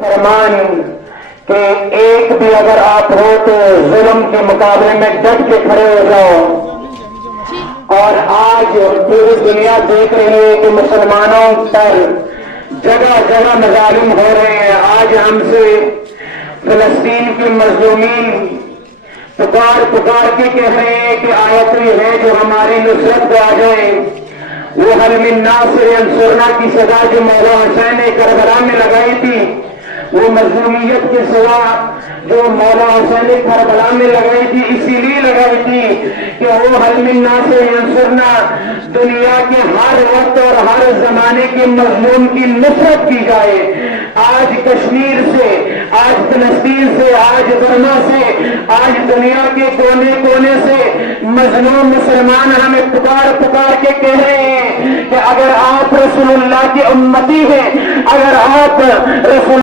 فرمان کہ ایک بھی اگر آپ ہو تو ظلم کے مقابلے میں ڈٹ کے کھڑے ہو جاؤ۔ اور آج پوری دنیا دیکھ رہی ہے کہ مسلمانوں پر جگہ جگہ مظالم ہو رہے ہیں۔ آج ہم سے فلسطین کے مظلومین پکار کے کہہ رہے ہیں کہ آیت یہ ہے جو ہماری نصرت پہ آ جائے۔ وہ حل من ناصر ینصرنا کی سزا جو مولا حسین نے کربلا میں لگائی تھی، وہ مظلومیت کی سزا جو مولا حسین نے کربلا میں لگائی تھی، اسی لیے لگائی تھی کہ وہ حل من ناصر ینصرنا دنیا کے ہر وقت اور ہر زمانے کے مظلوم کی نصرت کی جائے۔ آج کشمیر سے، آج فلسطین سے، آج برما سے، آج دنیا کے کونے کونے سے مظلوم مسلمان ہمیں پکار کے کہہ رہے ہیں کہ اگر آپ رسول اللہ کی امتی ہیں، اگر آپ رسول